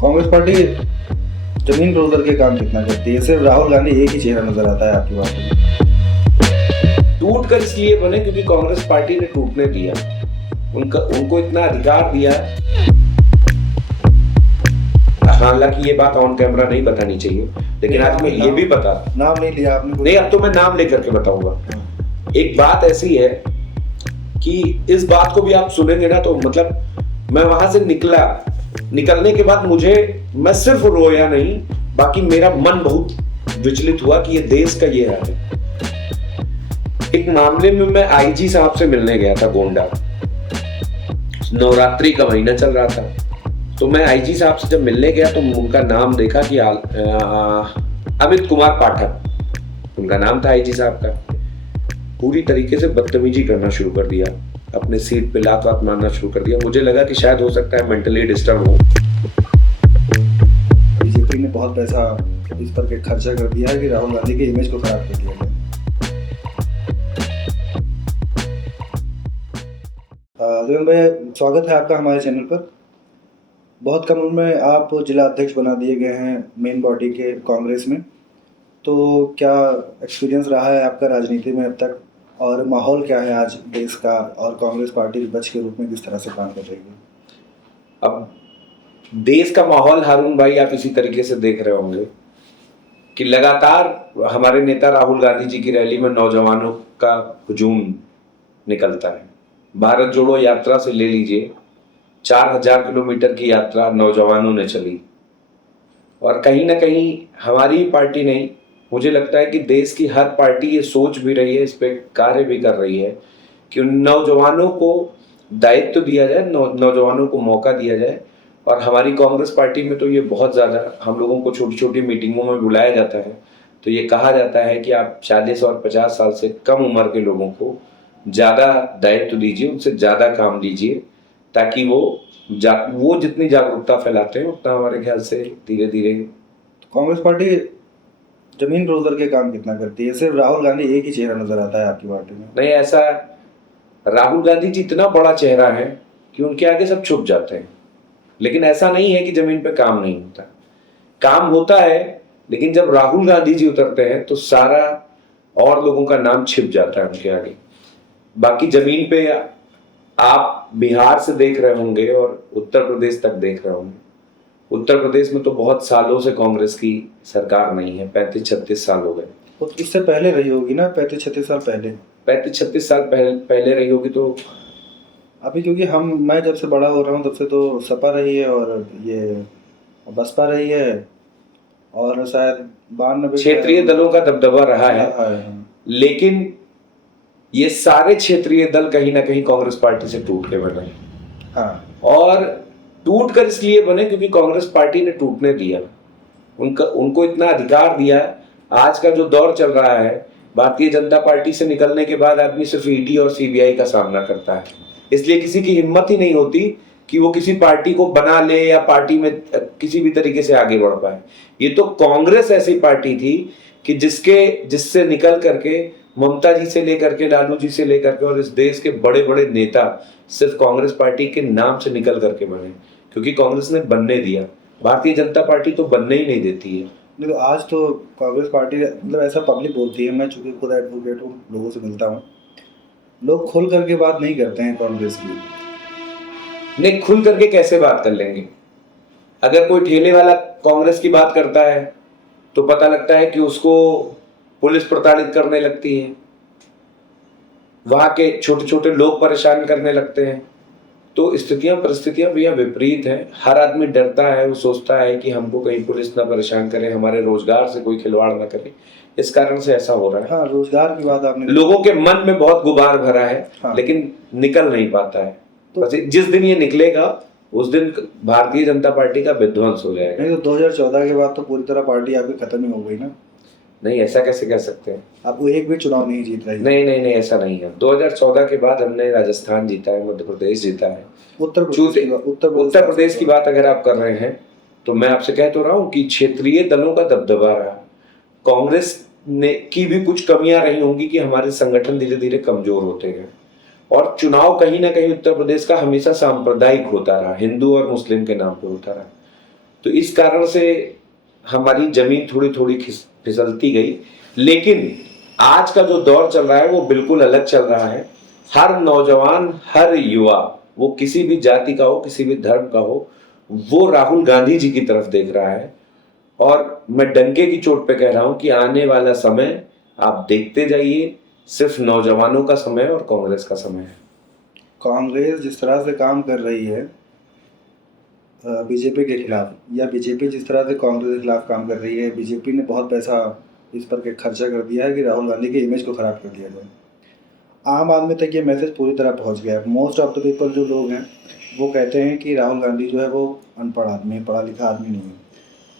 Congress party जमीन पर उतर के काम कितना करती है? सिर्फ राहुल गांधी एक ही चेहरा नजर आता है आपकी बात में। टूट कर इसलिए बने क्योंकि कांग्रेस पार्टी ने टूटने दिया, उनको इतना अधिकार दिया। हालांकि ये बात ऑन कैमरा नहीं बतानी चाहिए, लेकिन आज मैं ये भी बता, नाम नहीं लिया आपने? नहीं, अब तो मैं नाम लेकर के बताऊंगा। एक बात ऐसी है कि इस बात को भी आप सुनेंगे ना तो मतलब मैं वहां से निकलने के बाद मैं सिर्फ रोया नहीं, बाकी मेरा मन बहुत विचलित हुआ कि ये देश का ये हाल है। एक मामले में मैं आईजी साहब से मिलने गया था गोंडा, नवरात्रि का महीना चल रहा था, तो मैं आईजी साहब से जब मिलने गया तो उनका नाम देखा कि अमित कुमार पाठक उनका नाम था आईजी साहब का। पूरी तरीके से बदतमीजी करना शुरू कर दिया, अपने सीट पे लात वात मारना शुरू कर दिया। मुझे लगा कि शायद हो सकता है मेंटली डिस्टर्ब हो। बीजेपी ने बहुत पैसा इस पर खर्चा कर दिया है कि राहुल गांधी की इमेज को खराब कर दिया है। अजय भाई, स्वागत है आपका हमारे चैनल पर। बहुत कम उम्र में आप जिला अध्यक्ष बना दिए गए हैं मेन बॉडी के कांग्रेस में, तो क्या एक्सपीरियंस रहा है आपका राजनीति में अब तक, और माहौल क्या है आज देश का, और कांग्रेस पार्टी विपक्ष के रूप में किस तरह से काम कर रही है? अब देश का माहौल हारून भाई आप इसी तरीके से देख रहे होंगे कि लगातार हमारे नेता राहुल गांधी जी की रैली में नौजवानों का हुजूम निकलता है। भारत जोड़ो यात्रा से ले लीजिए, 4000 किलोमीटर की यात्रा नौजवानों ने चली, और कहीं ना कहीं हमारी पार्टी नहीं, मुझे लगता है कि देश की हर पार्टी ये सोच भी रही है, इस पे कार्य भी कर रही है कि नौजवानों को दायित्व दिया जाए, नौजवानों को मौका दिया जाए। और हमारी कांग्रेस पार्टी में तो ये बहुत ज़्यादा, हम लोगों को छोटी छोटी मीटिंगों में बुलाया जाता है तो ये कहा जाता है कि आप 40 और 50 साल से कम उम्र के लोगों को ज़्यादा दायित्व दीजिए, उनसे ज़्यादा काम दीजिए, ताकि वो जितनी जागरूकता फैलाते हैं उतना हमारे ख्याल से धीरे धीरे। कांग्रेस पार्टी जमीन पर उतर के काम कितना करती है? सिर्फ राहुल गांधी एक ही चेहरा नजर आता है आपकी पार्टी में। नहीं, ऐसा राहुल गांधी जी इतना बड़ा चेहरा है कि उनके आगे सब छुप जाते हैं, लेकिन ऐसा नहीं है कि जमीन पे काम नहीं होता, काम होता है। लेकिन जब राहुल गांधी जी उतरते हैं तो सारा और लोगों का नाम छिप जाता है उनके आगे। बाकी जमीन पे आप बिहार से देख रहे होंगे और उत्तर प्रदेश तक देख रहे होंगे। उत्तर प्रदेश में तो बहुत सालों से कांग्रेस की सरकार नहीं है, 35-36 साल हो गए। तो इससे पहले रही होगी ना, 35-36 साल पहले? 35-36 साल पहले रही होगी। तो अभी क्योंकि मैं जब से बड़ा हो रहा हूँ तब से तो सपा रही है और ये बसपा रही है, और शायद 92 क्षेत्रीय दलों का दबदबा रहा है। लेकिन ये सारे क्षेत्रीय दल कहीं ना कहीं कांग्रेस पार्टी से टूट के बने। हाँ, और टूट कर इसलिए बने क्योंकि कांग्रेस पार्टी ने टूटने दिया, उनको इतना अधिकार दिया। आज का जो दौर चल रहा है, भारतीय जनता पार्टी से निकलने के बाद आदमी सिर्फ ईडी और सीबीआई का सामना करता है, इसलिए किसी की हिम्मत ही नहीं होती कि वो किसी पार्टी को बना ले या पार्टी में किसी भी तरीके से आगे बढ़ पाए। ये तो कांग्रेस ऐसी पार्टी थी कि जिससे निकल करके ममता जी से लेकर के, लालू जी से लेकर के, और इस देश के बड़े बड़े नेता सिर्फ कांग्रेस पार्टी के नाम से निकल करके बने, क्योंकि कांग्रेस ने बनने दिया। भारतीय जनता पार्टी तो बनने ही नहीं देती है। देखो, आज तो कांग्रेस पार्टी, मतलब ऐसा पब्लिक बोलती है, मैं चूंकि खुद एडवोकेट हूँ, लोगों से मिलता हूँ, लोग खुल करके बात नहीं करते हैं कांग्रेस की। नहीं, खुल करके कैसे बात कर लेंगे? अगर कोई ठेले वाला कांग्रेस की बात करता है तो पता लगता है कि उसको पुलिस प्रताड़ित करने लगती है, वहां के छोटे छोटे लोग परेशान करने लगते हैं। तो परिस्थितियां भैया विपरीत हैं। हर आदमी डरता है, वो सोचता है कि हमको कहीं पुलिस ना परेशान करे, हमारे रोजगार से कोई खिलवाड़ ना करे, इस कारण से ऐसा हो रहा है। हाँ, रोजगार की बात आपने, लोगों के मन में बहुत गुबार भरा है। हाँ। लेकिन निकल नहीं पाता है। तो बस जिस दिन ये निकलेगा उस दिन भारतीय जनता पार्टी का विध्वंस हो जाएगा। नहीं तो 2014 के बाद तो पूरी तरह पार्टी आपकी खत्म ही हो गई ना। नहीं, ऐसा कैसे कह सकते हैं? आप वो एक भी चुनाव नहीं जीत रही। नहीं नहीं नहीं, ऐसा नहीं है। 2014 के बाद हमने राजस्थान जीता है, मध्य प्रदेश जीता है, उत्तर प्रदेश की बात अगर आप कर रहे हैं तो मैं आपसे कह तो रहा हूँ कि क्षेत्रीय दलों का दबदबा रहा। कांग्रेस ने की भी कुछ कमियां रही होंगी कि हमारे संगठन धीरे धीरे कमजोर होते गए, और चुनाव कहीं ना कहीं उत्तर प्रदेश का हमेशा सांप्रदायिक होता रहा, हिंदू और मुस्लिम के नाम पे होता रहा। तो इस कारण से हमारी जमीन थोड़ी थोड़ी फिसलती गई। लेकिन आज का जो दौर चल रहा है वो बिल्कुल अलग चल रहा है। हर नौजवान, हर युवा, वो किसी भी जाति का हो, किसी भी धर्म का हो, वो राहुल गांधी जी की तरफ देख रहा है। और मैं डंके की चोट पे कह रहा हूं कि आने वाला समय आप देखते जाइए, सिर्फ नौजवानों का समय और कांग्रेस का समय है। कांग्रेस जिस तरह से काम कर रही है बीजेपी के खिलाफ, या बीजेपी जिस तरह से कांग्रेस के खिलाफ काम कर रही है, बीजेपी ने बहुत पैसा इस पर के खर्चा कर दिया है कि राहुल गांधी की इमेज को ख़राब कर दिया जाए। आम आदमी तक ये मैसेज पूरी तरह पहुंच गया है। मोस्ट ऑफ द पीपल जो लोग हैं वो कहते हैं कि राहुल गांधी जो है वो अनपढ़ आदमी है, पढ़ा लिखा आदमी नहीं है।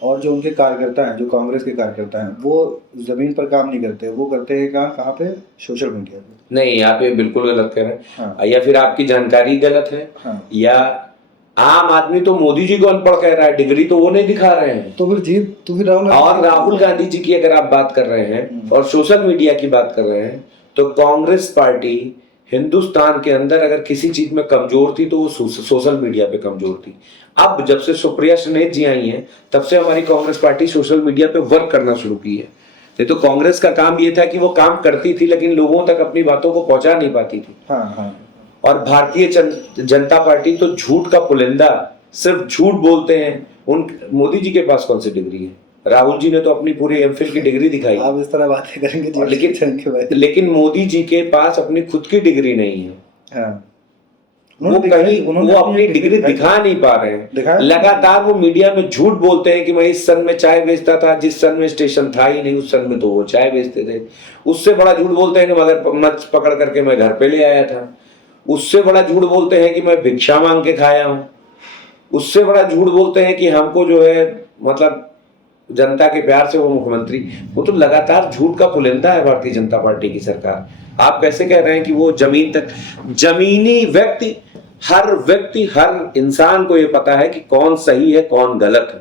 और जो उनके कार्यकर्ता हैं, जो कांग्रेस के कार्यकर्ता हैं, वो ज़मीन पर काम नहीं करते, वो करते हैं कहाँ पे, सोशल मीडिया पे। नहीं, आप ये बिल्कुल गलत कह रहे हैं। हाँ। या फिर आपकी जानकारी गलत है। हाँ। या आम आदमी तो मोदी जी को अनपढ़ कह रहा है, डिग्री तो वो नहीं दिखा रहे हैं। तो फिर राहुल गांधी जी की अगर आप बात कर रहे हैं और सोशल मीडिया की बात कर रहे हैं, तो कांग्रेस पार्टी हिंदुस्तान के अंदर अगर किसी चीज में कमजोर थी तो वो सोशल मीडिया पे कमजोर थी। अब जब से सुप्रिया सुलेह जी आई हैं, तब से हमारी कांग्रेस पार्टी सोशल मीडिया पे वर्क करना शुरू की है। नहीं तो कांग्रेस का काम ये था कि वो काम करती थी लेकिन लोगों तक अपनी बातों को पहुंचा नहीं पाती थी। हाँ। और भारतीय जनता पार्टी तो झूठ का पुलिंदा, सिर्फ झूठ बोलते हैं। उन मोदी जी के पास कौन सी डिग्री है? राहुल जी ने तो अपनी पूरी एमफिल की डिग्री दिखाई। आप इस तरह बातें करेंगे लेकिन मोदी जी के पास अपनी खुद की डिग्री नहीं है। हाँ। वो अपनी डिग्री दिखा नहीं पा रहे हैं। लगातार वो मीडिया में झूठ बोलते हैं कि मैं इस सन में चाय बेचता था, जिस सन में स्टेशन था ही नहीं, उस सन में तो वो चाय बेचते थे। उससे बड़ा झूठ बोलते हैं कि मगर मच पकड़ करके मैं घर पे ले आया था। उससे बड़ा झूठ बोलते हैं कि मैं भिक्षा मांग के खाया हूं। उससे बड़ा झूठ बोलते हैं कि हमको जो है मतलब जनता के प्यार से वो मुख्यमंत्री। वो तो लगातार झूठ का पुलिंदा है भारतीय जनता पार्टी की सरकार। आप कैसे कह रहे हैं कि वो जमीन तक, जमीनी व्यक्ति, हर इंसान को ये पता है कि कौन सही है कौन गलत है।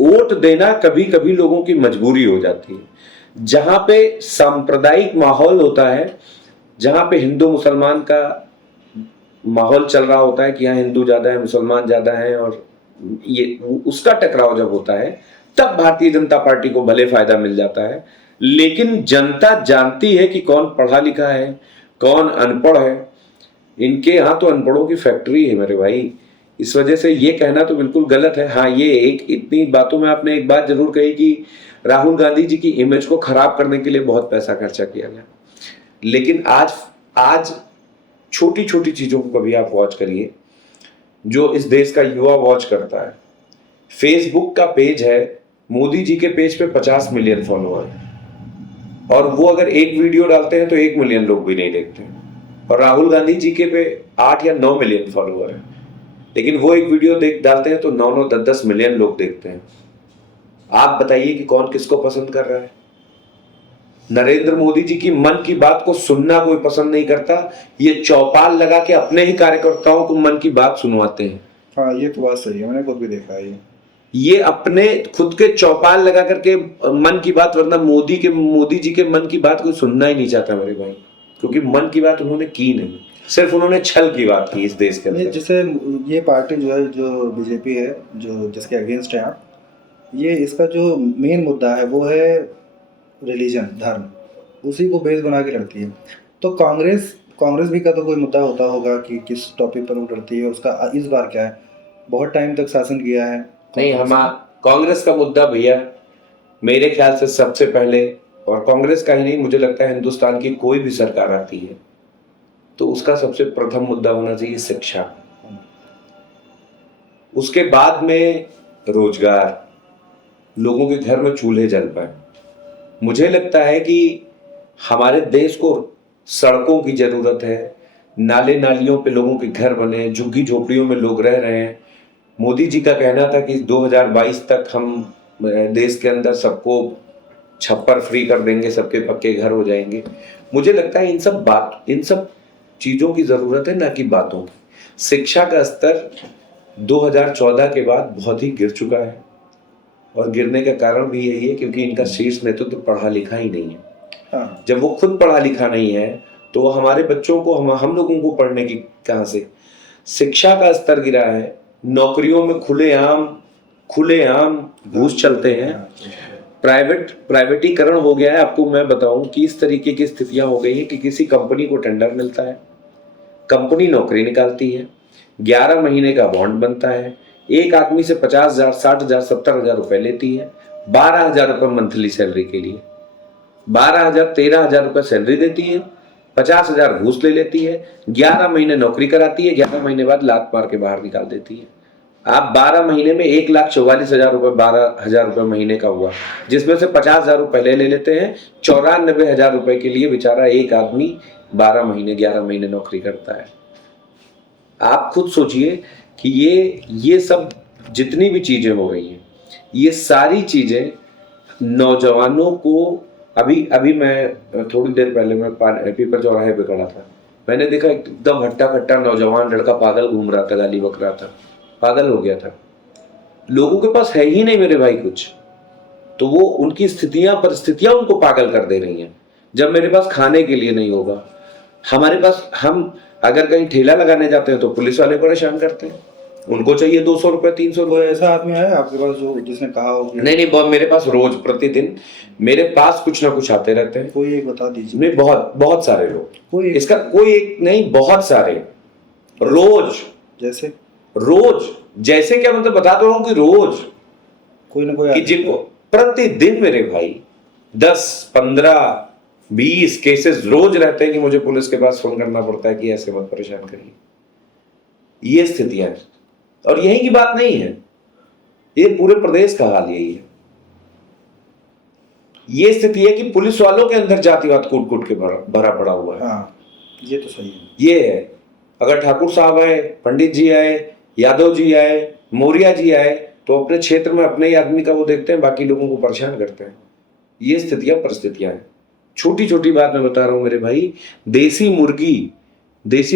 वोट देना कभी कभी लोगों की मजबूरी हो जाती है। जहां पे सांप्रदायिक माहौल होता है, जहां पे हिंदू मुसलमान का माहौल चल रहा होता है कि यहाँ हिंदू ज्यादा है मुसलमान ज्यादा है, और ये उसका टकराव जब होता है तब भारतीय जनता पार्टी को भले फायदा मिल जाता है। लेकिन जनता जानती है कि कौन पढ़ा लिखा है कौन अनपढ़ है। इनके यहाँ तो अनपढ़ों की फैक्ट्री है मेरे भाई। इस वजह से ये कहना तो बिल्कुल गलत है। हाँ, ये एक इतनी बातों में आपने एक बात जरूर कही कि राहुल गांधी जी की इमेज को खराब करने के लिए बहुत पैसा खर्चा किया गया। लेकिन आज छोटी छोटी चीजों को कभी आप वॉच करिए जो इस देश का युवा वॉच करता है। फेसबुक का पेज है, मोदी जी के पेज पे 50 मिलियन फॉलोअर है, और वो अगर एक वीडियो डालते हैं तो 1 मिलियन लोग भी नहीं देखते। और राहुल गांधी जी के पे 8 या 9 मिलियन फॉलोअर है, लेकिन वो एक वीडियो डालते हैं तो 9 10 मिलियन लोग देखते हैं। आप बताइए कि कौन किसको पसंद कर रहा है? नरेंद्र मोदी जी की मन की बात को सुनना कोई पसंद नहीं करता। ये चौपाल लगा के अपने ही कार्यकर्ताओं को मन की बात सुनवाते हैं। हाँ, ये तो बात सही है, मैंने खुद भी देखा है। ये अपने खुद के चौपाल लगा करके मन की बात, वरना मोदी जी के मन की बात कोई सुनना ही नहीं चाहता मेरे भाई, क्योंकि मन की बात उन्होंने की नहीं, सिर्फ उन्होंने छल की बात की इस देश के अंदर। जैसे ये पार्टी जो है, जो बीजेपी है, जो जिसके अगेंस्ट है आप, ये इसका जो मेन मुद्दा है वो है रिलीजन, धर्म, उसी को बेस बना के लड़ती है। तो कांग्रेस भी का तो कोई मुद्दा होता होगा कि किस टॉपिक पर वो लड़ती है, उसका इस बार क्या है? बहुत टाइम तक शासन किया है। नहीं, हम कांग्रेस का मुद्दा भैया मेरे ख्याल से सबसे पहले, और कांग्रेस का ही नहीं, मुझे लगता है हिंदुस्तान की कोई भी सरकार आती है तो उसका सबसे प्रथम मुद्दा होना चाहिए शिक्षा। उसके बाद में रोजगार, लोगों के घर में चूल्हे जल पाए। मुझे लगता है कि हमारे देश को सड़कों की जरूरत है, नाले नालियों पे लोगों के घर बने, झुग्गी झोपड़ियों में लोग रह रहे हैं। मोदी जी का कहना था कि 2022 तक हम देश के अंदर सबको छप्पर फ्री कर देंगे, सबके पक्के घर हो जाएंगे। मुझे लगता है इन सब चीजों की जरूरत है, ना कि बातों की। शिक्षा का स्तर 2014 के बाद बहुत ही गिर चुका है, और गिरने का कारण भी यही है क्योंकि इनका शीर्ष नेतृत्व पढ़ा लिखा ही नहीं है। हाँ। जब वो खुद पढ़ा लिखा नहीं है तो हमारे बच्चों को, हम लोगों को पढ़ने की कहां से? शिक्षा का स्तर गिरा है, नौकरियों में खुलेआम खुलेआम घूस चलते हैं, प्राइवेटीकरण हो गया है। आपको मैं बताऊं कि इस तरीके की स्थितियां हो गई हैं कि किसी कंपनी को टेंडर मिलता है, कंपनी नौकरी निकालती है, 11 महीने का बॉन्ड बनता है, एक आदमी से 50,000, 60,000, 70,000 रुपए लेती है, 12,000 रुपए मंथली सैलरी के लिए, 12,000, 13,000 रुपए सैलरी देती है, 50,000 घूस ले लेती है, 11 महीने नौकरी कराती है, 11 महीने बाद लात मार के बाहर निकाल देती है। आप 12 महीने में 1,44,000 रुपए, 12,000 रुपए महीने का हुआ, जिसमें से 50,000 रुपए पहले ले लेते हैं। 94,000 रुपए के लिए बेचारा एक आदमी 12 महीने, 11 महीने नौकरी करता है। आप खुद सोचिए कि ये सब जितनी भी चीजें हो रही हैं, ये सारी चीजें नौजवानों को, अभी मैं थोड़ी देर पहले मैं पीपर चौराहे पे खड़ा था, मैंने देखा एकदम हट्टा कट्टा नौजवान लड़का पागल घूम रहा था, गाली बक रहा था, पागल हो गया था। लोगों के पास है ही नहीं मेरे भाई कुछ, तो वो उनकी परिस्थितियां उनको पागल कर दे रही हैं। जब मेरे पास खाने के लिए नहीं होगा, हमारे पास, हम अगर कहीं ठेला लगाने जाते हैं तो पुलिस वाले परेशान करते हैं, उनको चाहिए 200 रुपए, 300 कोई रुपए। ऐसा आदमी आया आपके पास जो जिसने कहा हो कि नहीं, मेरे पास रोज प्रतिदिन मेरे पास कुछ ना कुछ आते रहते हैं। कोई एक बता दीजिए। नहीं, बहुत सारे लोग, कोई इसका कोई एक नहीं, बहुत सारे, रोज जैसे क्या मतलब, बता रहा हूं कि रोज कोई ना कोई कि जिनको प्रतिदिन मेरे भाई 10, 15, 20 केसेस रोज रहते हैं कि मुझे पुलिस के पास फोन करना पड़ता है कि ऐसे मत परेशान करिए। ये स्थितियां हैं, और यही की बात नहीं है, ये पूरे प्रदेश का हाल यही है। ये स्थिति है कि पुलिस वालों के अंदर जातिवाद कूट कूट के भरा पड़ा हुआ है। हाँ, ये तो सही है। ये है, अगर ठाकुर साहब आए, पंडित जी आए, यादव जी आए, मौर्य जी आए, तो अपने क्षेत्र में अपने ही आदमी का वो देखते हैं, बाकी लोगों को परेशान करते हैं। ये स्थितियां, परिस्थितियां हैं। छोटी छोटी बात मैं बता रहा हूं मेरे भाई, देसी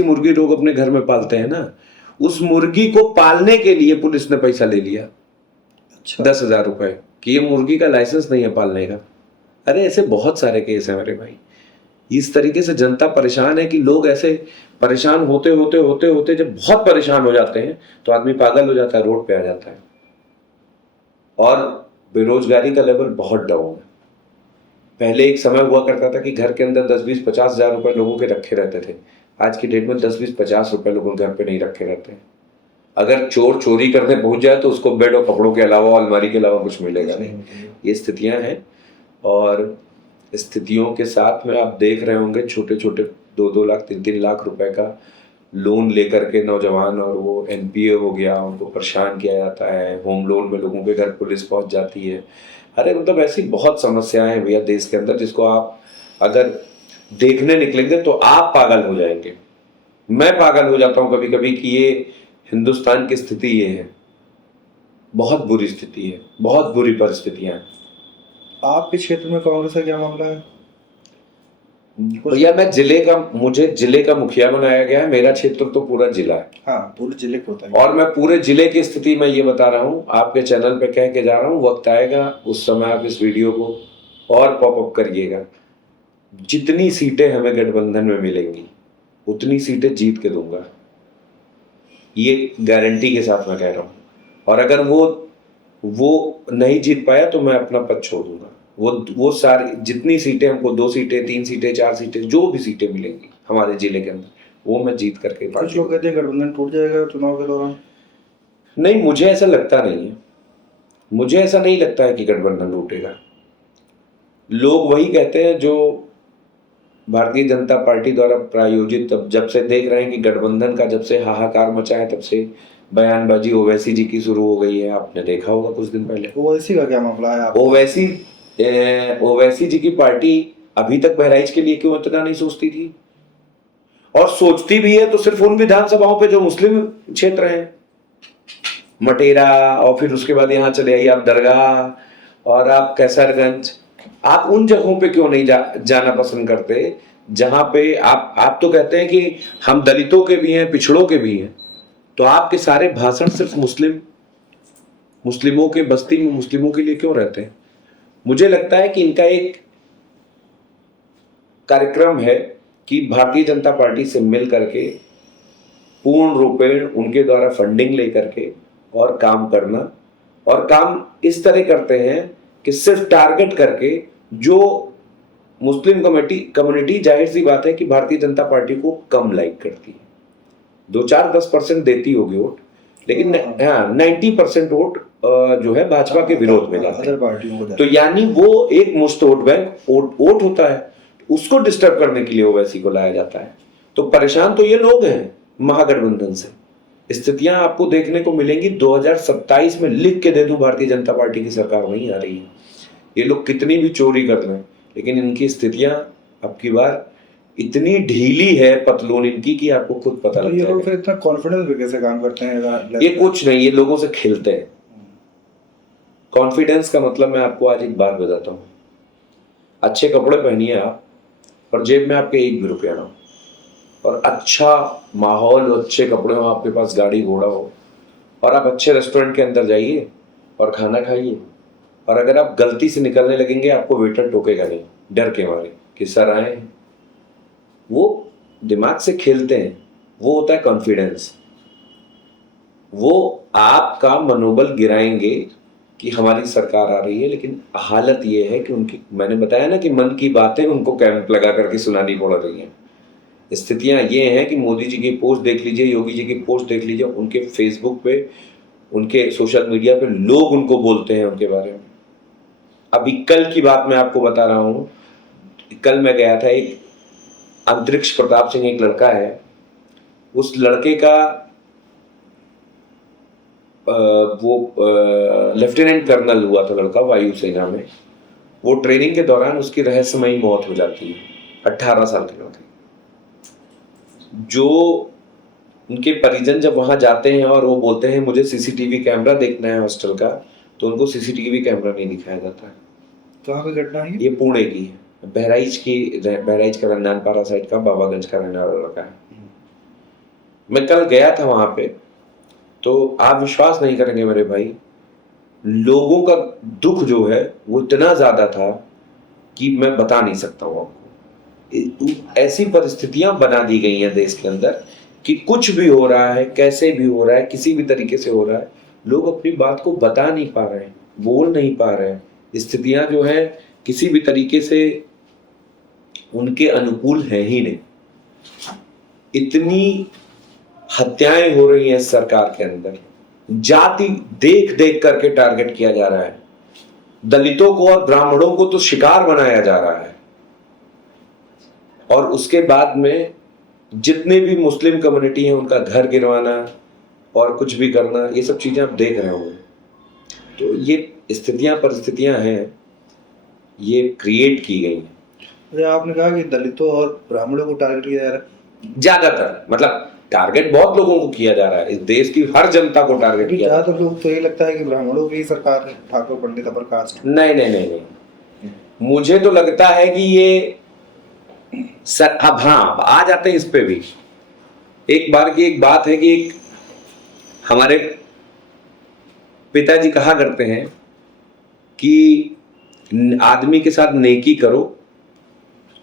मुर्गी लोग अपने घर में पालते हैं ना, उस मुर्गी को पालने के लिए पुलिस ने पैसा ले लिया, अच्छा, 10,000 रुपए, कि ये मुर्गी का लाइसेंस नहीं है पालने का। अरे ऐसे बहुत सारे केस हैं मेरे भाई। इस तरीके से जनता परेशान है कि लोग ऐसे परेशान होते होते जब बहुत परेशान हो जाते हैं तो आदमी पागल हो जाता है, रोड पे आ जाता है। और बेरोजगारी का लेवल बहुत डाउन है। पहले एक समय हुआ करता था कि घर के अंदर 10, 20, 50,000 रुपए लोगों के रखे रहते थे। आज की डेट में 10, 20, 50 रुपए लोगों घर पे नहीं रखे रहते हैं। अगर चोर चोरी करने पहुंच जाए तो उसको बेड और कपड़ों के अलावा, अलमारी के अलावा कुछ मिलेगा नहीं। ये स्थितियां हैं, और स्थितियों के साथ में आप देख रहे होंगे छोटे छोटे 2-2 लाख, 3-3 लाख रुपए का लोन लेकर के नौजवान, और वो एनपीए हो गया, उनको परेशान किया जाता है। होम लोन में लोगों के घर पुलिस पहुंच जाती है। अरे मतलब ऐसी बहुत समस्याएं हैं भैया देश के अंदर, जिसको आप अगर देखने निकलेंगे तो आप पागल हो जाएंगे। मैं पागल हो जाता हूं कभी कभी कि ये हिंदुस्तान की स्थिति ये है। बहुत बुरी स्थिति है, बहुत बुरी परिस्थितियां हैं। आपके क्षेत्र में कांग्रेस का क्या मामला है? भैया मुझे जिले का मुखिया बनाया गया है। मेरा क्षेत्र तो पूरा जिला है। हाँ, पूरे जिले को होता है। और मैं पूरे जिले की स्थिति में ये बता रहा हूँ, आपके चैनल पे कह के जा रहा हूँ, वक्त आएगा उस समय आप इस वीडियो को और पॉपअप करिएगा। जितनी सीटें हमें गठबंधन में मिलेंगी उतनी सीटें जीत के दूंगा, ये गारंटी के साथ मैं कह रहा हूँ। और अगर वो नहीं जीत पाया तो मैं अपना पद छोड़ दूंगा। वो सारी जितनी सीटें हमको, 2 सीटें, 3 सीटें, 4 सीटें, जो भी सीटें मिलेंगी हमारे जिले के अंदर, वो मैं जीत करके। कुछ लोग कहते हैं गठबंधन टूट जाएगा चुनाव के दौरान। नहीं, मुझे ऐसा लगता नहीं है। मुझे ऐसा नहीं लगता है कि गठबंधन टूटेगा। लोग वही कहते हैं जो भारतीय जनता पार्टी द्वारा प्रायोजित, जब से देख रहे हैं कि गठबंधन का जब से हाहाकार मचा है, तब से बयानबाजी ओवैसी जी की शुरू हो गई है। आपने देखा होगा कुछ दिन पहले। ओवैसी का क्या मामला है? ओवैसी जी की पार्टी अभी तक बहराइच के लिए क्यों इतना नहीं सोचती थी, और सोचती भी है तो सिर्फ उन विधानसभाओं पे जो मुस्लिम क्षेत्र हैं, मटेरा, और फिर उसके बाद यहाँ चले आइए आप दरगाह और आप कैसरगंज। आप उन जगहों पे क्यों नहीं जाना पसंद करते जहां पे आप तो कहते हैं कि हम दलितों के भी हैं, पिछड़ों के भी हैं, तो आपके सारे भाषण सिर्फ मुस्लिमों के बस्ती में मुस्लिमों के लिए क्यों रहते हैं? मुझे लगता है कि इनका एक कार्यक्रम है कि भारतीय जनता पार्टी से मिल करके पूर्ण रूपेण उनके द्वारा फंडिंग लेकर के और काम करना, और काम इस तरह करते हैं कि सिर्फ टारगेट करके जो मुस्लिम कम्युनिटी जाहिर सी बात है कि भारतीय जनता पार्टी को कम लाइक करती है, 2-4-10% देती होगी वोट, लेकिन हाँ 90% वोट जो है भाजपा के विरोध में जाते हैं। तो यानी वो एक मुश्त वोट बैंक वोट होता है, उसको डिस्टर्ब करने के लिए ओवैसी को लाया जाता है। तो परेशान तो ये लोग हैं महागठबंधन से। स्थितियां आपको देखने को मिलेंगी 2027 में, लिख के दे दूं, भारतीय जनता पार्टी की सरकार वहीं आ रही है। ये लोग कितनी भी चोरी कर लें, लेकिन इनकी स्थितियां अब की बार इतनी ढीली है पतलून इनकी कि आपको खुद पता लग जाएगा। ये लोग फिर इतना कॉन्फिडेंस भी कैसे काम करते हैं? ये कुछ नहीं, ये लोगों से खेलते हैं। कॉन्फिडेंस का मतलब मैं आपको आज एक बात बताता हूँ। अच्छे कपड़े पहनिए आप और जेब में आपके 1 भी रुपया ना हो, और अच्छा माहौल, अच्छे कपड़े हो, आपके पास गाड़ी घोड़ा हो, और आप अच्छे रेस्टोरेंट के अंदर जाइए और खाना खाइए, और अगर आप गलती से निकलने लगेंगे आपको वेटर टोकेगा नहीं, डर के मारे कि सर आए। वो दिमाग से खेलते हैं, वो होता है कॉन्फिडेंस। वो आपका मनोबल गिराएंगे कि हमारी सरकार आ रही है, लेकिन हालत ये है कि उनकी, मैंने बताया ना कि मन की बातें उनको कैंप लगा करके सुनानी पड़ रही हैं। स्थितियां ये हैं कि मोदी जी की पोस्ट देख लीजिए, योगी जी की पोस्ट देख लीजिए, उनके फेसबुक पे, उनके सोशल मीडिया पे लोग उनको बोलते हैं उनके बारे में। अभी कल की बात मैं आपको बता रहा हूं, कल मैं गया था, एक अंतरिक्ष प्रताप सिंह एक लड़का है, उस लड़के का वो लेफ्टिनेंट कर्नल हुआ था लड़का वायुसेना में। वो ट्रेनिंग के दौरान उसकी रहस्यमयी मौत हो जाती है 18 साल के लड़के। जो उनके परिजन जब वहां जाते हैं और वो बोलते हैं मुझे सीसीटीवी कैमरा देखना है हॉस्टल का, तो उनको सीसीटीवी कैमरा नहीं दिखाया जाता है। कहाँ की घटना है ये पुणे की है, बहराइच का रंजानपारा साइड का बाबागंज का रहने वाला लड़का है। मैं कल गया था वहां पे, तो आप विश्वास नहीं करेंगे मेरे भाई, लोगों का दुख जो है वो इतना ज्यादा था कि मैं बता नहीं सकता हूं आपको। ऐसी परिस्थितियां बना दी गई हैं देश के अंदर कि कुछ भी हो रहा है, कैसे भी हो रहा है, किसी भी तरीके से हो रहा है, लोग अपनी बात को बता नहीं पा रहे हैं, बोल नहीं पा रहे हैं। स्थितियां जो है किसी भी तरीके से उनके अनुकूल है ही नहीं। इतनी हत्याएं हो रही हैं इस सरकार के अंदर, जाति देख देख करके टारगेट किया जा रहा है, दलितों को और ब्राह्मणों को तो शिकार बनाया जा रहा है, और उसके बाद में जितने भी मुस्लिम कम्युनिटी हैं उनका घर गिरवाना और कुछ भी करना, ये सब चीजें आप देख रहे होंगे। तो ये स्थितियां परिस्थितियां हैं, ये क्रिएट की गई हैं। आपने कहा कि दलितों और ब्राह्मणों को टारगेट किया जा रहा है, ज्यादातर, मतलब टारगेट बहुत लोगों को किया जा रहा है, इस देश की हर जनता को टारगेट किया जा रहा है। ज्यादातर लोग तो ये लगता है कि ब्राह्मणों की सरकार है, ठाकुर पंडित अपर कास्ट। नहीं नहीं नहीं नहीं, मुझे तो लगता है कि ये अब हाँ आ जाते हैं इस पे भी। एक बार की एक बात है कि एक हमारे पिताजी कहा करते हैं कि आदमी के साथ नेकी करो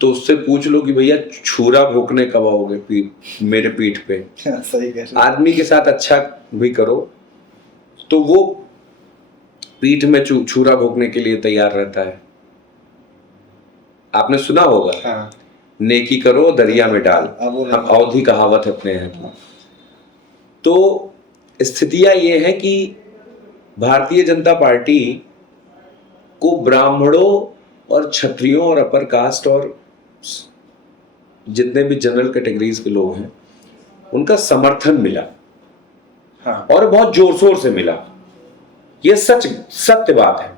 तो उससे पूछ लो कि भैया छुरा भोंकने कब आओगे मेरे पीठ पे। सही कह रहे। आदमी के साथ अच्छा भी करो तो वो पीठ में छुरा भोंकने के लिए तैयार रहता है। आपने सुना होगा, हाँ। नेकी करो दरिया में डाल, हम अवधि कहावत अपने हैं। तो स्थितियां ये है कि भारतीय जनता पार्टी को ब्राह्मणों और क्षत्रियों और अपर कास्ट और जितने भी जनरल कैटेगरीज के लोग हैं उनका समर्थन मिला, हाँ। और बहुत जोर शोर से मिला। यह सत्य बात है।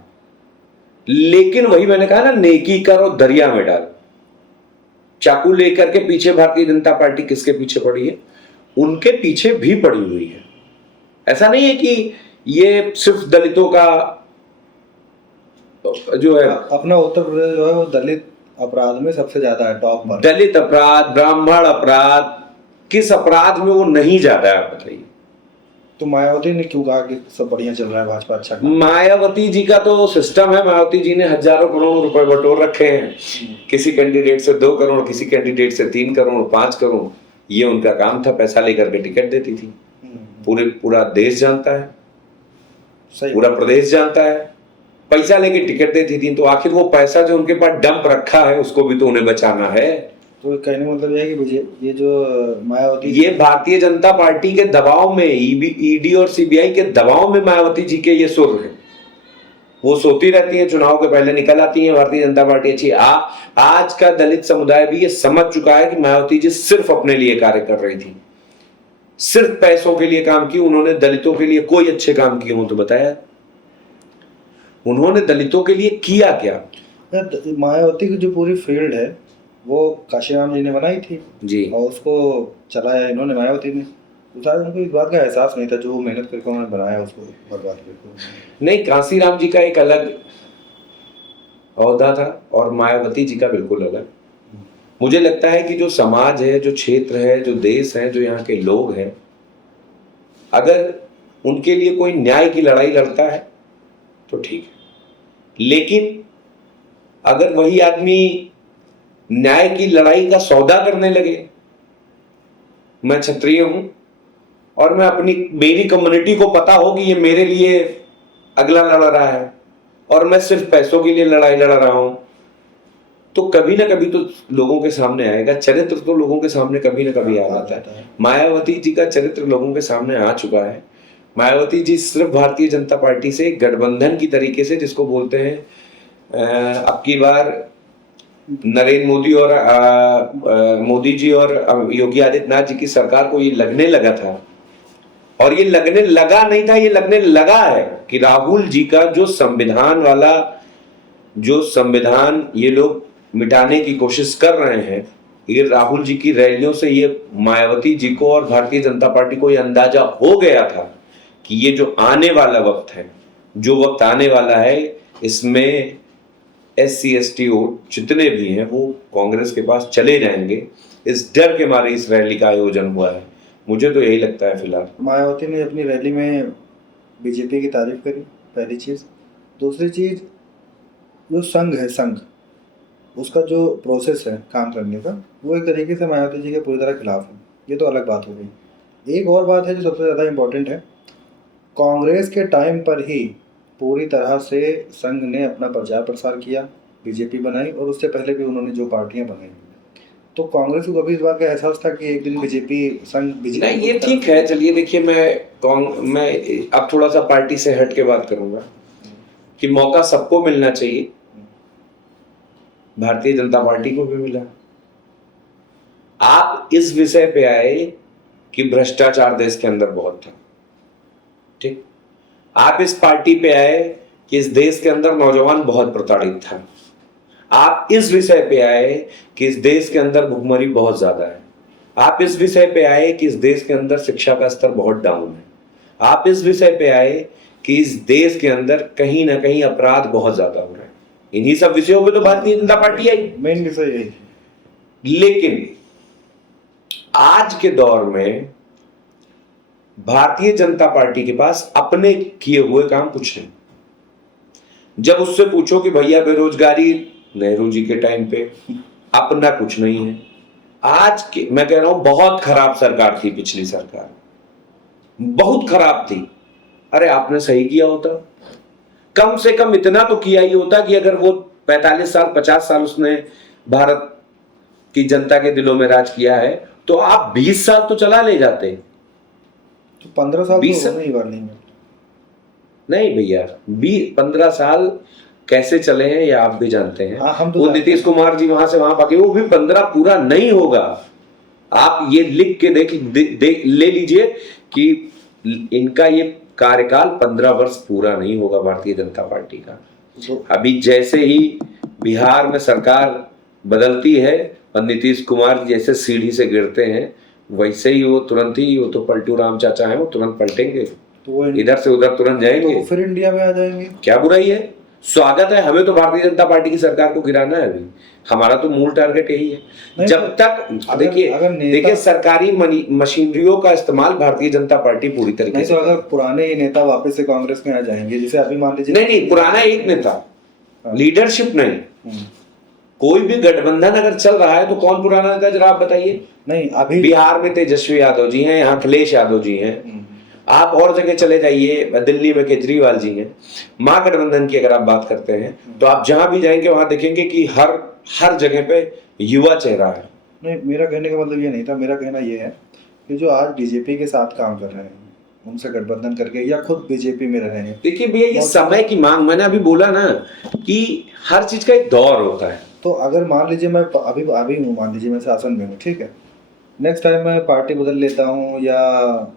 लेकिन वही मैंने कहा ना, नेकी करो दरिया में डाल। चाकू लेकर के पीछे भारतीय जनता पार्टी किसके पीछे पड़ी है? उनके पीछे भी पड़ी हुई है। ऐसा नहीं है कि ये सिर्फ दलितों का जो है, अपना उत्तर प्रदेश जो है वो दलित अपराध में सबसे ज्यादा है, टॉप पर। दलित अपराध, ब्राह्मण अपराध, किस अपराध में वो नहीं ज्यादा है आप बताइए? तो मायावती ने क्यों कहा कि सब बढ़िया चल रहा है, भाजपा अच्छा? मायावती जी का तो सिस्टम है। मायावती जी ने हजारों करोड़ रुपए बटोर रखे हैं, किसी कैंडिडेट से 2 करोड़, किसी कैंडिडेट से 3 करोड़, 5 करोड़। ये उनका काम था, पैसा लेकर के टिकट देती थी। पूरा देश जानता है। सही पूरा प्रदेश जानता है। पैसा लेके टिकट देती थी, तो आखिर वो पैसा जो उनके पास डंप रखा है उसको भी तो उन्हें बचाना है। तो कहने का मतलब यह है कि ये जो मायावती, ये भारतीय जनता पार्टी के दबाव में, ईडी और सीबीआई के दबाव में मायावती जी के ये सुर है। वो सोती रहती है, चुनाव के पहले निकल आती है भारतीय जनता पार्टी अच्छी। आज का दलित समुदाय भी ये समझ चुका है कि मायावती जी सिर्फ अपने लिए कार्य कर रही थी, सिर्फ पैसों के लिए काम की। उन्होंने दलितों के लिए कोई अच्छे काम किए हो तो बताया? उन्होंने दलितों के लिए किया क्या? मायावती की जो पूरी फील्ड है वो काशीराम जी ने बनाई थी जी, और उसको चलाया इन्होंने, मायावती ने। तो शायद उनको इस बात का एहसास नहीं था, जो मेहनत करके उन्होंने बनाया उसको बर्बाद करके। नहीं, कांसीराम जी का एक अलग ओहदा था और मायावती जी का बिल्कुल अलग। मुझे लगता है कि जो समाज है, जो क्षेत्र है, जो देश है, जो यहाँ के लोग हैं, अगर उनके लिए कोई न्याय की लड़ाई लड़ता है तो ठीक है, लेकिन अगर वही आदमी न्याय की लड़ाई का सौदा करने लगे, मैं क्षत्रिय हूं और मैं मेरी कम्युनिटी को पता हो कि ये मेरे लिए अगला लड़ रहा है और मैं सिर्फ पैसों के लिए लड़ाई लड़ रहा हूं, तो कभी ना कभी तो लोगों के सामने आएगा। चरित्र तो लोगों के सामने कभी ना कभी आ जाता है। मायावती जी का चरित्र लोगों के सामने आ चुका है। मायावती जी सिर्फ भारतीय जनता पार्टी से गठबंधन की तरीके से, जिसको बोलते हैं, अब की बार नरेंद्र मोदी और मोदी जी और योगी आदित्यनाथ जी की सरकार को ये लगने लगा था, और ये लगने लगा नहीं था, ये लगने लगा है कि राहुल जी का जो संविधान ये लोग मिटाने की कोशिश कर रहे हैं, ये राहुल जी की रैलियों से ये मायावती जी को और भारतीय जनता पार्टी को ये अंदाजा हो गया था कि ये जो आने वाला वक्त है, जो वक्त आने वाला है, इसमें SC ST वोट जितने भी हैं वो कांग्रेस के पास चले जाएंगे। इस डर के मारे इस रैली का आयोजन हुआ है। मुझे तो यही लगता है फिलहाल। मायावती ने अपनी रैली में बीजेपी की तारीफ करी, पहली चीज़। दूसरी चीज़, जो संघ है, संघ उसका जो प्रोसेस है काम करने का, वो एक तरीके से मायावती जी के पूरी तरह खिलाफ है। ये तो अलग बात हो गई। एक और बात है जो सबसे ज़्यादा इम्पोर्टेंट है, कांग्रेस के टाइम पर ही पूरी तरह से संघ ने अपना प्रचार प्रसार किया, बीजेपी बनाई, और उससे पहले भी उन्होंने जो पार्टियां बनाई। तो कांग्रेस को कभी इस बात का एहसास था कि एक दिन बीजेपी संघ बीजेपी नहीं, ये ठीक है। चलिए देखिए, मैं अब थोड़ा सा पार्टी से हट के बात करूंगा कि मौका सबको मिलना चाहिए। भारतीय जनता पार्टी को भी मिला। आप इस विषय पे आए कि भ्रष्टाचार देश के अंदर बहुत था, ठीक। आप इस पार्टी पे आए कि इस देश के अंदर नौजवान बहुत प्रताड़ित था। आप इस विषय पे आए कि इस देश के अंदर भुखमरी बहुत ज्यादा है। आप इस विषय पे आए कि इस देश के अंदर शिक्षा का स्तर बहुत डाउन है। आप इस विषय पे आए कि इस देश के अंदर कहीं ना कहीं अपराध बहुत ज्यादा हो रहे हैं। इन्हीं सब विषयों पे तो भारतीय जनता पार्टी आई, मेन विषय यही है। लेकिन आज के दौर में भारतीय जनता पार्टी के पास अपने किए हुए काम कुछ नहीं। जब उससे पूछो कि भैया बेरोजगारी नेहरू जी के टाइम पे, अपना कुछ नहीं है। आज के मैं कह रहा हूं, बहुत खराब सरकार थी पिछली सरकार, बहुत खराब थी। अरे आपने सही किया होता, कम से कम इतना तो किया ही होता कि अगर वो 45 साल 50 साल उसने भारत की जनता के दिलों में राज किया है, तो आप 20 साल तो चला ले जाते। तो 15 साल तो नहीं बार नहीं भैया, 15 साल कैसे चले हैं ये आप भी जानते हैं। हम तो वो नीतीश कुमार जी वहां से वहां भागे, वो भी 15 पूरा नहीं होगा। आप ये लिख के ले लीजिए कि इनका ये कार्यकाल 15 वर्ष पूरा नहीं होगा भारतीय जनता पार्टी का। अभी जैसे ही बिहार में सरकार बदलती है और नीतीश कुमार जैसे सीढ़ी से गिरते हैं, वैसे ही वो तुरंत ही, वो तो पलटू राम चाचा है, वो तुरंत पलटेंगे, तो इधर से उधर तुरंत जाएंगे, तो फिर इंडिया में आ जाएंगे। क्या बुराई है? स्वागत है। हमें तो भारतीय जनता पार्टी की सरकार को गिराना है। अभी हमारा तो मूल टारगेट यही है। जब तक देखिए सरकारी मशीनरियों का इस्तेमाल भारतीय जनता पार्टी पूरी तरीके से, अगर पुराने ही नेता वापस से कांग्रेस में आ जाएंगे, जैसे अभी मान लीजिए, नहीं पुराना एक नेता, लीडरशिप नहीं। कोई भी गठबंधन अगर चल रहा है तो कौन पुराना नेता, जरा आप बताइए। नहीं, अभी बिहार में तेजस्वी यादव जी हैं, यहाँ अखिलेश यादव जी हैं, आप और जगह चले जाइए, दिल्ली में केजरीवाल जी हैं, महागठबंधन की अगर आप बात करते हैं तो आप जहां भी जाएंगे वहां देखेंगे कि हर जगह पे युवा चेहरा है। नहीं, मेरा कहने का मतलब ये नहीं था। मेरा कहना ये है कि जो आज बीजेपी के साथ काम कर रहे हैं, उनसे गठबंधन करके या खुद बीजेपी में रहे हैं, देखिए भैया, ये समय की मांग, मैंने अभी बोला ना कि हर चीज का एक दौर होता है। तो अगर मान लीजिए मैं अभी अभी हूँ, मान लीजिए मैं शासन में हूँ, ठीक है, नेक्स्ट टाइम मैं पार्टी बदल लेता हूँ या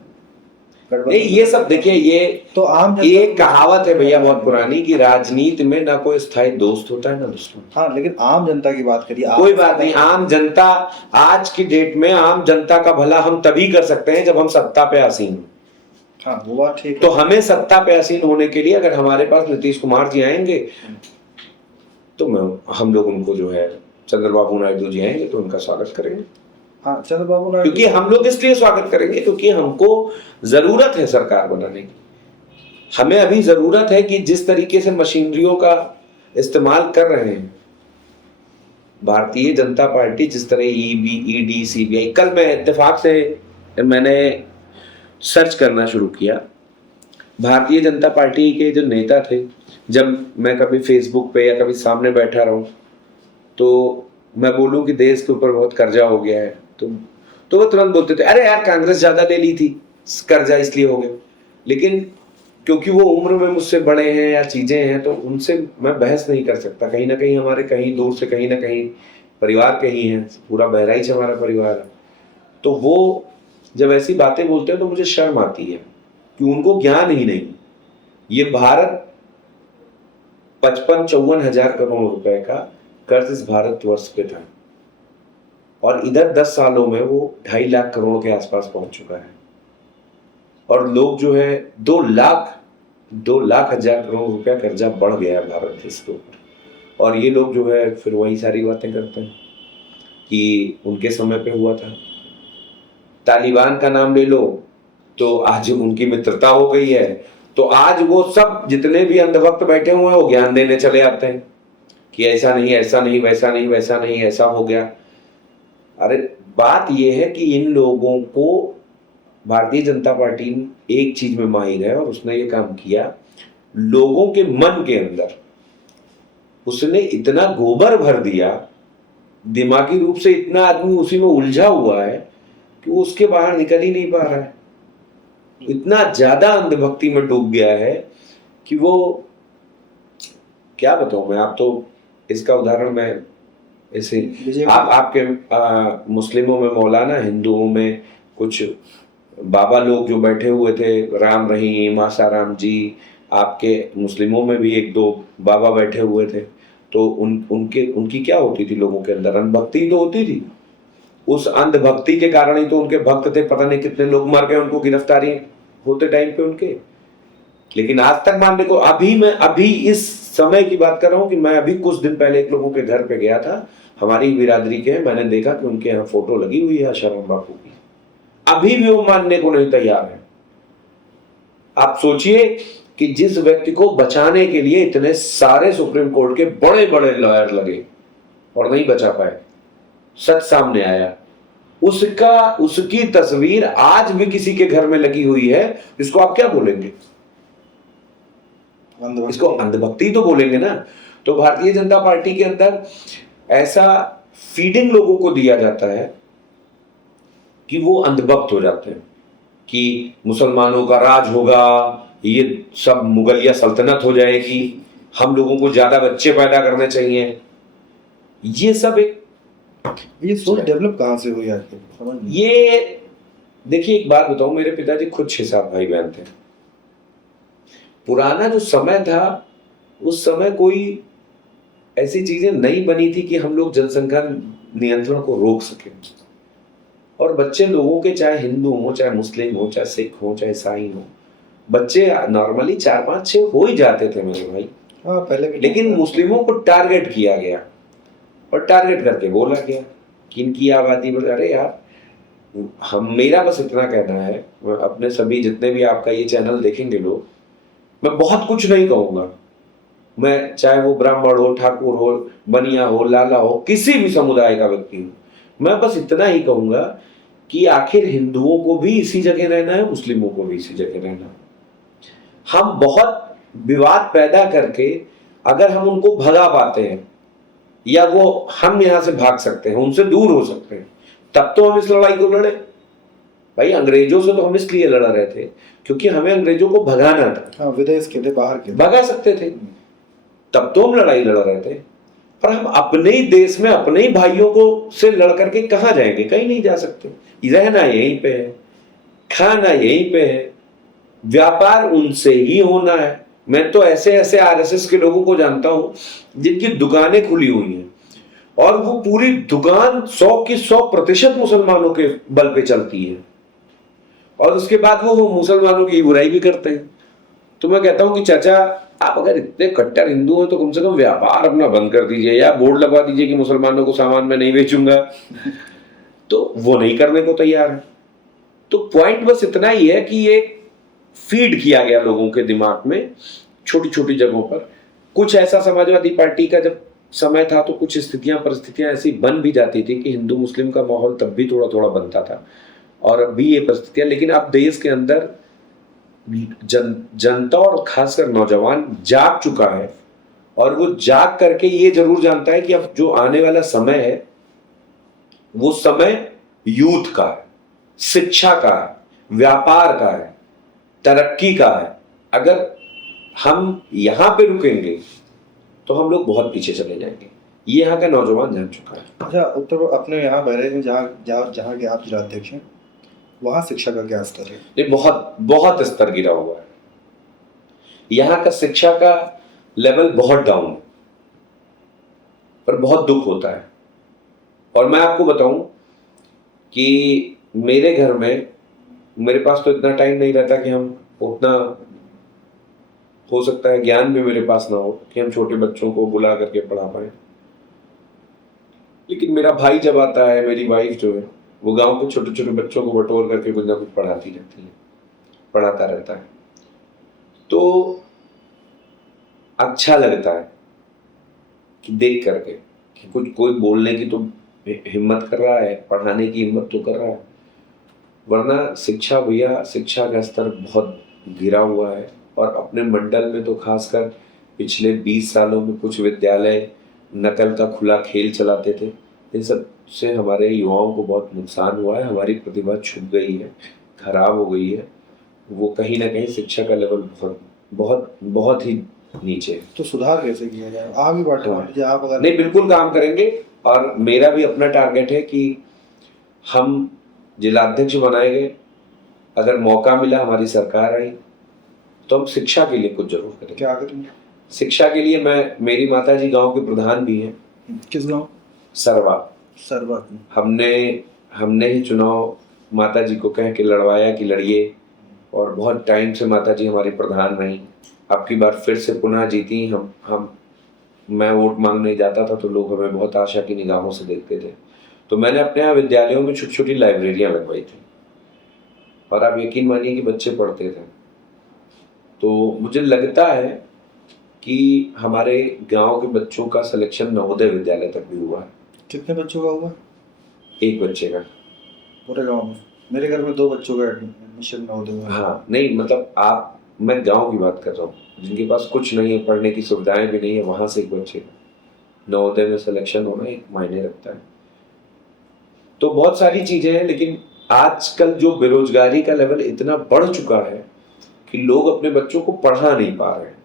नहीं, ये सब देखिए, ये तो आम ये कहावत है भैया बहुत पुरानी कि राजनीति में ना कोई स्थायी दोस्त होता है ना दुश्मन। हाँ, लेकिन आम जनता की बात करिए। कोई बात नहीं, आम जनता, आज की डेट में आम जनता का भला हम तभी कर सकते हैं जब हम सत्ता पे आसीन हो। हाँ, वो बात ठीक है। तो हमें सत्ता पे आसीन होने के लिए अगर हमारे पास नीतीश कुमार जी आएंगे तो हम लोग उनको जो है, चंद्रबाबू नायडू जी आएंगे तो उनका स्वागत करेंगे। हाँ, चंद्रबाबू नायडू, क्योंकि हम लोग इसलिए स्वागत करेंगे क्योंकि हमको जरूरत है सरकार बनाने की। हमें अभी जरूरत है कि जिस तरीके से मशीनरियों का इस्तेमाल कर रहे हैं भारतीय जनता पार्टी, जिस तरह ईडी, सीबीआई, कल मैं इत्तेफाक से मैंने सर्च करना शुरू किया। भारतीय जनता पार्टी के जो नेता थे, जब मैं कभी फेसबुक पे या कभी सामने बैठा रहूं तो मैं बोलूं कि देश के ऊपर बहुत कर्जा हो गया है, तो वो तुरंत बोलते थे, अरे यार कांग्रेस ज्यादा ले ली थी, कर्जा इसलिए हो गया। लेकिन क्योंकि वो उम्र में मुझसे बड़े हैं या चीजें हैं तो उनसे मैं बहस नहीं कर सकता। कहीं ना कहीं हमारे कहीं दूर से कहीं ना कहीं परिवार के ही हैं, पूरा बहराइच हमारा परिवार है। तो वो जब ऐसी बातें बोलते हैं तो मुझे शर्म आती है कि उनको ज्ञान ही नहीं। ये भारत 55-54 हजार करोड़ रुपए का कर्ज इस भारतवर्ष पे था और इधर 10 सालों में वो 2.5 लाख करोड़ के आसपास पहुंच चुका है। और लोग जो है 2 लाख हजार करोड़ रुपया कर्जा बढ़ गया है भारत देश के ऊपर। और ये लोग जो है फिर वही सारी बातें करते हैं कि उनके समय पे हुआ था। तालिबान का नाम ले लो तो आज उनकी मित्रता हो गई है, तो आज वो सब जितने भी अंधभक्त बैठे हुए हैं वो ज्ञान देने चले आते हैं कि ऐसा नहीं, ऐसा नहीं, वैसा नहीं, वैसा नहीं, ऐसा हो गया। अरे बात यह है कि इन लोगों को भारतीय जनता पार्टी एक चीज में माहिर है और उसने ये काम किया, लोगों के मन के अंदर उसने इतना गोबर भर दिया, दिमागी रूप से इतना आदमी उसी में उलझा हुआ है कि वो उसके बाहर निकल ही नहीं पा रहा है। इतना ज्यादा अंधभक्ति में डूब गया है कि वो क्या बताऊं मैं। आप तो इसका उदाहरण मैं ऐसे आपके मुस्लिमों में मौलाना, हिंदुओं में कुछ बाबा लोग जो बैठे हुए थे, राम रहीम, आसाराम जी, आपके मुस्लिमों में भी 1-2 बाबा बैठे हुए थे। तो उनकी क्या होती थी, लोगों के अंदर अंधभक्ति तो होती थी। उस अंधभक्ति के कारण ही तो उनके भक्त थे, पता नहीं कितने लोग मर गए उनको गिरफ्तारी होते टाइम पे उनके। लेकिन आज तक मानने को, अभी इस समय की बात कर रहा हूं कि मैं अभी कुछ दिन पहले एक लोगों के घर पे गया था, हमारी बिरादरी के, मैंने देखा कि उनके यहाँ फोटो लगी हुई है आशाराम बापू की। अभी भी वो मानने को नहीं तैयार है। आप सोचिए कि जिस व्यक्ति को बचाने के लिए इतने सारे सुप्रीम कोर्ट के बड़े बड़े लॉयर लगे और नहीं बचा पाए, सच सामने आया, उसकी तस्वीर आज भी किसी के घर में लगी हुई है, इसको आप क्या बोलेंगे? इसको अंधभक्ति तो बोलेंगे ना। तो भारतीय जनता पार्टी के अंदर ऐसा फीडिंग लोगों को दिया जाता है कि वो अंधभक्त हो जाते हैं कि मुसलमानों का राज होगा, ये सब मुगलिया सल्तनत हो जाएगी, हम लोगों को ज्यादा बच्चे पैदा करने चाहिए। ये सब ये सोच डेवलप कहां से हुई आपके समझ नहीं। ये देखिए, एक बात बताऊं, मेरे पिताजी खुद 6-7 भाई बहन थे। पुराना जो समय था, उस समय कोई ऐसी चीजें नहीं बनी थी कि हम लोग जनसंख्या नियंत्रण को रोक सके। और बच्चे लोगों के, चाहे हिंदू हो, चाहे मुस्लिम हो, चाहे सिख हो, चाहे ईसाई हो, बच्चे नॉर्मली 4-5-6 हो ही जाते थे मेरे भाई। हाँ, पहले भी। लेकिन मुस्लिमों को टारगेट किया गया और टारगेट करके बोला गया कि इनकी आबादी बढ़। अरे यार, मेरा बस इतना कहना है, अपने सभी जितने भी आपका ये चैनल देखेंगे लोग, मैं बहुत कुछ नहीं कहूंगा। मैं चाहे वो ब्राह्मण हो, ठाकुर हो, बनिया हो, लाला हो, किसी भी समुदाय का व्यक्ति हो, मैं बस इतना ही कहूंगा कि आखिर हिंदुओं को भी इसी जगह रहना है, मुस्लिमों को भी इसी जगह रहना है। हम बहुत विवाद पैदा करके अगर हम उनको भगा पाते हैं या वो हम यहां से भाग सकते हैं, उनसे दूर हो सकते हैं, तब तो हम इस लड़ाई को लड़े। भाई अंग्रेजों से तो हम इसलिए लड़ रहे थे क्योंकि हमें अंग्रेजों को भगाना था। हाँ, विदेश के थे, बाहर के थे। भगा सकते थे, तब तो हम लड़ाई लड़ रहे थे। पर हम अपने ही देश में अपने ही भाइयों को से लड़ करके कहां जाएंगे? कहीं नहीं जा सकते। रहना यहीं पे है, खाना यहीं पे है, व्यापार उनसे ही होना है। मैं तो ऐसे ऐसे आरएसएस के लोगों को जानता हूं जिनकी दुकानें खुली हुई हैं और वो पूरी दुकान 100 की 100% मुसलमानों के बल पे चलती है, और उसके बाद वो मुसलमानों की बुराई भी करते हैं। तो मैं कहता हूं कि चाचा, आप अगर इतने कट्टर हिंदू हैं तो कम से कम व्यापार अपना बंद कर दीजिए, या बोर्ड लगवा दीजिए कि मुसलमानों को सामान मैं नहीं बेचूंगा। तो वो नहीं करने को तैयार है। तो पॉइंट बस इतना ही है कि ये फीड किया गया लोगों के दिमाग में छोटी छोटी जगहों पर। कुछ ऐसा समाजवादी पार्टी का जब समय था तो कुछ स्थितियां परिस्थितियां ऐसी बन भी जाती थी कि हिंदू मुस्लिम का माहौल तब भी थोड़ा थोड़ा बनता था, और अब भी ये परिस्थितियां। लेकिन अब देश के अंदर जनता और खासकर नौजवान जाग चुका है, और वो जाग करके ये जरूर जानता है कि अब जो आने वाला समय है वो समय यूथ का है, शिक्षा का है, व्यापार का है, तरक्की का है। अगर हम यहां पे रुकेंगे तो हम लोग बहुत पीछे चले जाएंगे। ये यहाँ का नौजवान जान चुका है। अच्छा, उत्तर अपने यहाँ बहराइच में जहाँ के आप जिलाध्यक्ष हैं, वहाँ शिक्षा का क्या स्तर है? ये बहुत बहुत स्तर गिरा हुआ है। यहाँ का शिक्षा का लेवल बहुत डाउन है, पर बहुत दुख होता है। और मैं आपको बताऊं कि मेरे घर में, मेरे पास तो इतना टाइम नहीं रहता कि हम उतना, हो सकता है ज्ञान भी मेरे पास ना हो कि हम छोटे बच्चों को बुला करके पढ़ा पाए। लेकिन मेरा भाई जब आता है, मेरी वाइफ जो है, वो गांव के छोटे छोटे बच्चों को बटोर करके कुछ ना कुछ पढ़ाती रहती है, पढ़ाता रहता है। तो अच्छा लगता है कि देख करके कि कुछ कोई बोलने की तो हिम्मत कर रहा है, पढ़ाने की हिम्मत तो कर रहा है। वरना शिक्षा भैया, शिक्षा का स्तर बहुत गिरा हुआ है। और अपने मंडल में तो खासकर पिछले 20 सालों में कुछ विद्यालय नकल का खुला खेल चलाते थे। इन सब से हमारे युवाओं को बहुत नुकसान हुआ है। हमारी प्रतिभा छुप गई है, खराब हो गई है। वो कहीं ना कहीं शिक्षा का लेवल बहुत बहुत बहुत ही नीचे है। तो सुधार कैसे किया जाए? आगे बढ़े आप अगर नहीं, बिल्कुल काम करेंगे। और मेरा भी अपना टारगेट है कि हम जिलाध्यक्ष बनाए गए, अगर मौका मिला, हमारी सरकार आई, तो हम शिक्षा के लिए कुछ जरूर करेंगे। क्या करेंगे? शिक्षा के लिए मेरी माता जी गांव के प्रधान भी हैं। किस गांव? सरवा। हमने ही चुनाव माता जी को कह के लड़वाया कि लड़िए, और बहुत टाइम से माता जी हमारी प्रधान रही। अब की बार फिर से पुनः जीती। मैं वोट मांगने जाता था तो लोग हमें बहुत आशा की निगाहों से देखते थे। तो मैंने अपने यहाँ विद्यालयों में छोटी छोटी लाइब्रेरियां लगवाई थी, और आप यकीन मानिए कि बच्चे पढ़ते थे। तो मुझे लगता है कि हमारे गांव के बच्चों का सिलेक्शन नवोदय विद्यालय तक भी हुआ है। कितने बच्चों का हुआ? एक बच्चे का पूरे गांव में? मेरे घर में 2 बच्चों का एडमिशन नवोदय हुआ। हाँ, नहीं मतलब मैं गांव की बात कर रहा हूँ, जिनके पास कुछ नहीं है, पढ़ने की सुविधाएं भी नहीं है, वहां से एक बच्चे का नवोदय में सिलेक्शन होना एक मायने रखता है। तो बहुत सारी चीजें हैं, लेकिन आजकल जो बेरोजगारी का लेवल इतना बढ़ चुका है कि लोग अपने बच्चों को पढ़ा नहीं पा रहे हैं।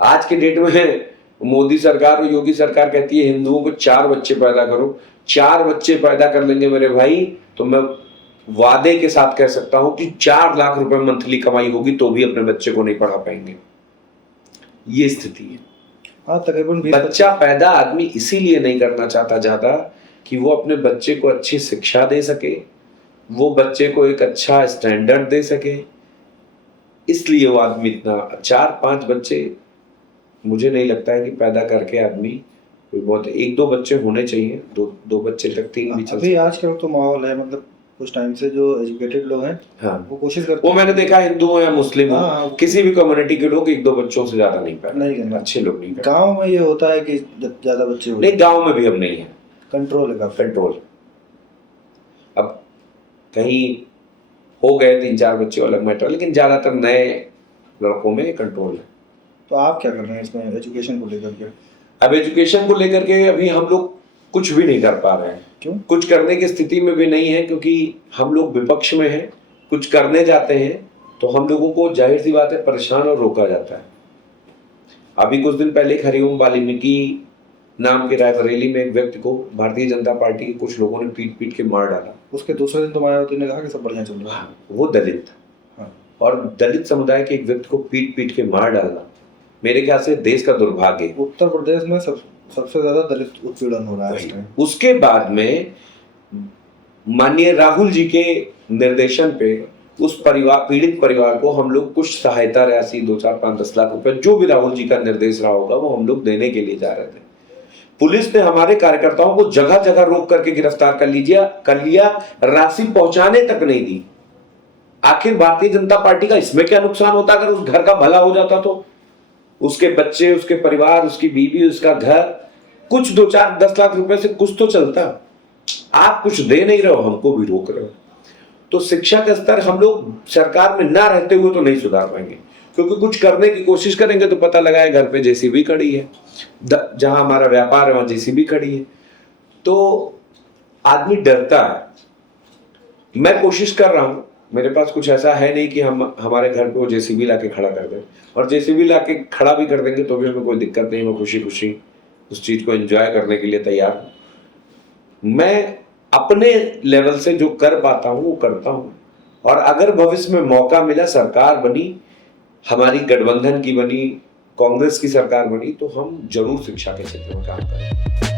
आज के डेट में मोदी सरकार और योगी सरकार कहती है हिंदुओं को 4 बच्चे पैदा करो। 4 बच्चे पैदा कर लेंगे मेरे भाई, तो मैं वादे के साथ कह सकता हूं कि 4 लाख रुपए मंथली कमाई होगी तो भी अपने बच्चे को नहीं पढ़ा पाएंगे। ये स्थिति है। हाँ, तकरीबन बच्चा पैदा आदमी इसीलिए नहीं करना चाहता ज्यादा कि वो अपने बच्चे को अच्छी शिक्षा दे सके, वो बच्चे को एक अच्छा स्टैंडर्ड दे सके। इसलिए वो आदमी इतना 4-5 बच्चे, मुझे नहीं लगता है कि पैदा करके आदमी कोई बहुत 1-2 बच्चे होने चाहिए। 2 बच्चे तक 3 भी चल। अभी आजकल तो माहौल है, मतलब कुछ टाइम से जो एजुकेटेड लोग हैं, हाँ, वो कोशिश करते वो मैंने देखा, हिंदू हो या मुस्लिम हो, हाँ, किसी भी कम्युनिटी के लोग 1-2 बच्चों से ज्यादा नहीं पैदा, नहीं करना। अच्छे लोग नहीं पैदा। गांव में ये होता है कि ज्यादा बच्चे हो, नहीं, गांव में भी अब नहीं है, कंट्रोल है काफी। कंट्रोल। कहीं हो गए 3-4 बच्चे अलग मैटर, लेकिन ज़्यादातर नए लड़कों में कंट्रोल है। तो आप क्या कर रहे हैं इसमें एजुकेशन को लेकर के? अब एजुकेशन को लेकर के अभी हम लोग कुछ भी नहीं कर पा रहे हैं। क्यों? कुछ करने की स्थिति में भी नहीं है, क्योंकि हम लोग विपक्ष में हैं। कुछ करने जाते हैं तो हम लोगों को जाहिर सी बात है परेशान और रोका जाता है। अभी कुछ दिन पहले हरिओम वाल्मीकि नाम के रायबरेली में एक व्यक्ति को भारतीय जनता पार्टी के कुछ लोगों ने पीट पीट के मार डाला। उसके दूसरे दिन तो मायावती ने कहा कि सब बढ़िया चल रहा है। वो दलित था। हाँ। और दलित समुदाय के एक व्यक्ति को पीट पीट के मार डालना मेरे ख्याल से देश का दुर्भाग्य है। उत्तर प्रदेश में सबसे ज्यादा दलित उत्पीड़न हो रहा है इस टाइम। उसके बाद में माननीय राहुल जी के निर्देशन पे उस परिवार, पीड़ित परिवार को हम लोग कुछ सहायता राशि 2, 4, 5, 10 लाख रुपए, जो भी राहुल जी का निर्देश रहा होगा, वो हम लोग देने के लिए जा रहे थे। पुलिस ने हमारे कार्यकर्ताओं को जगह जगह रोक करके गिरफ्तार कर लिया, राशि पहुंचाने तक नहीं दी। आखिर भारतीय जनता पार्टी का इसमें क्या नुकसान होता अगर उस घर का भला हो जाता तो? उसके बच्चे, उसके परिवार, उसकी बीवी, उसका घर, कुछ 2, 4, 10 लाख रुपए से कुछ तो चलता। आप कुछ दे नहीं रहे हो, हमको भी रोक रहे हो। तो शिक्षा का स्तर हम लोग सरकार में ना रहते हुए तो नहीं सुधार पाएंगे, क्योंकि कुछ करने की कोशिश करेंगे तो पता लगा है घर पे जेसीबी खड़ी है, जहां हमारा व्यापार है वहां जेसीबी खड़ी है, तो आदमी डरता है। मैं कोशिश कर रहा हूं, मेरे पास कुछ ऐसा है नहीं कि हम हमारे घर पे वो जेसीबी लाके खड़ा कर दें, और जेसीबी लाके खड़ा भी कर देंगे तो भी हमें कोई दिक्कत नहीं, मैं खुशी खुशी उस चीज को एंजॉय करने के लिए तैयार हूं। मैं अपने लेवल से जो कर पाता हूं वो करता हूं, और अगर भविष्य में मौका मिला, सरकार बनी, हमारी गठबंधन की बनी, कांग्रेस की सरकार बनी, तो हम जरूर शिक्षा के क्षेत्र में काम करेंगे।